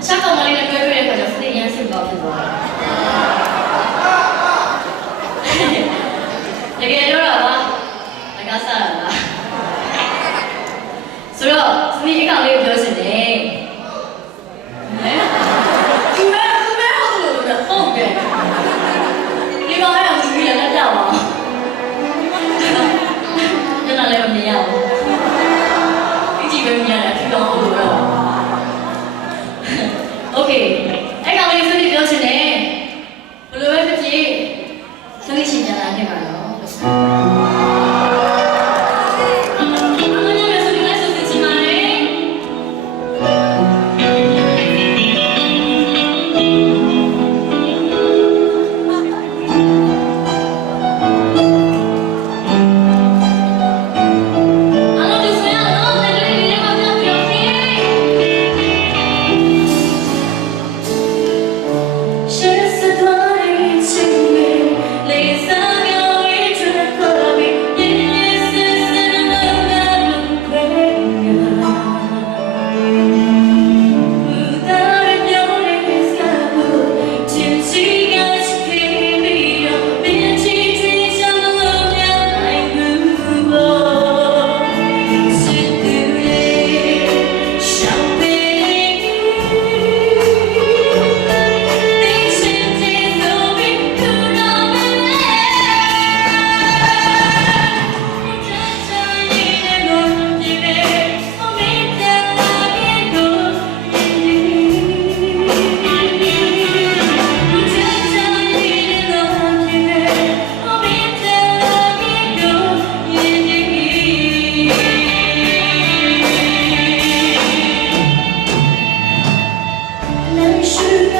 အခြားကောင်မလေးနဲ့တွေ့တဲ့အခါကျစနေရမ်းစစ်ပေါက်ဖြစ်သွားတယ်တကယ်တော့ပါအကားစားတာလားဆိုတော့စနေအကောင်လေးကိုပြောချင်တယ်သူမဲဟုတ်တယ်ဒီကောင်အဲ့ဒါမပြီးလည်းလက်တော့ပါညနေလည်းမမြင်ရဘူးဒီကြည့်ပဲမြင်ရတယ်ဒီကောင်ဟုတ်တော့โอเคအဲ့ကောင်လေးစနေပြောချင်တယ်ဘယ်လိုပဲဖြစ်ဖြစ်စနေရှင်ညာလာနေပါတော့Sugar